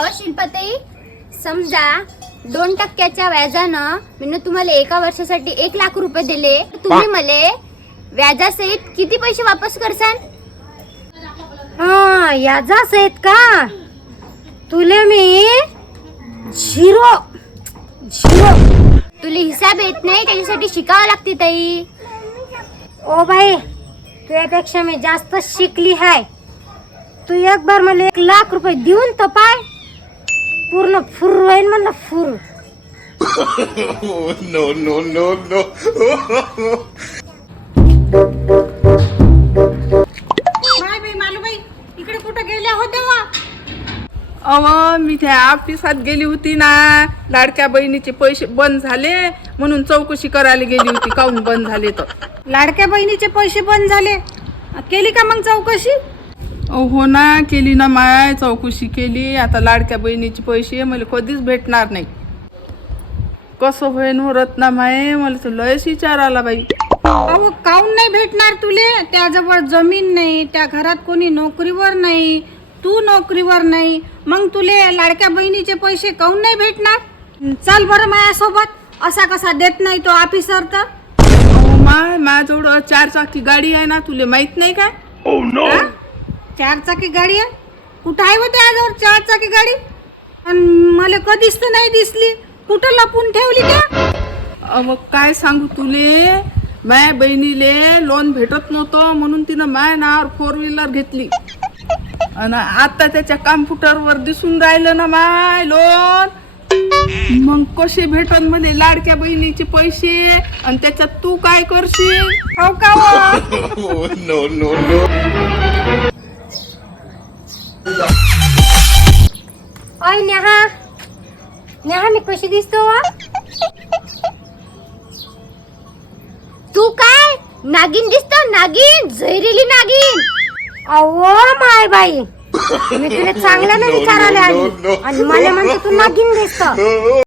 अहो शिल्पाताई, समजा 2% व्याजानं मी तुम्हाला एका वर्षासाठी 1 लाख रुपये दिले, तुम्ही मला व्याजासहित किती पैसे वापस करसान? हा याजासहित का? तुले मी झिरो तुला हिसाब येत नाही, त्याच्यासाठी शिकावं लागते ताई. ओ बाई, तुझ्यापेक्षा मी जास्त शिकली हाय. तू एक बार मला 1 लाख रुपये देऊन तर पाय, पूर्ण फुर होईन म्हणलं फुर. No. बाई मालूबाई, इकडे कुठं गेल्या होत्या वा? अव मी त्या ऑफिसात गेली होती ना, लाडक्या बहिणीचे पैसे बंद झाले म्हणून चौकशी करायला गेली होती. काऊन बंद झाले तर? लाडक्या बहिणीचे पैसे बंद झाले, केली का मग चौकशी? हो ना, केली ना माय, चौकशी केली. आता लाडक्या बहिणीचे पैसे मला कधीच भेटणार नाही. कसं होईन हो रत्ना माय, मला तर लयच विचार आला बाई. अहो काऊन नाही भेटणार तुले? त्याजवळ जमीन नाही, त्या घरात कोणी नोकरीवर नाही, तू नोकरीवर नाही, मग तुले लाडक्या बहिणीचे पैसे काऊन नाही भेटणार? चल बरं माझ्यासोबत. असा कसा देत नाही तो ऑफिसर तर? माय, माझ्याजवळ 4 चाकी गाडी आहे ना, तुले माहित नाही काय? 4 चाकी गाडी आहे? कुठं आहे होते आजवर 4 चाकी गाडी? आणि मला कधीच तर नाही दिसली. कुठं लपून ठेवली त्या? अव काय सांगू तुले, माय बहिणीले लोन भेटत नव्हतं म्हणून तिनं माय नावावर 4 व्हीलर घेतली. आणि आता त्याच्या कॉम्प्युटरवर दिसून राहिलं ना माय लोन. मग कसे भेटन मध्ये लाडक्या बहिणीचे पैसे? आणि त्याच्यात तू काय करशील? हो का व? No. ओय नेहा मी कशी दिसतो वा? तू काय नागिन दिसतो? नागिन, जहरीली नागिन. अहो माय बाई, मी तुला चांगल्यानं विचारायला आली आणि मला म्हणते तू नागिन दिसतो.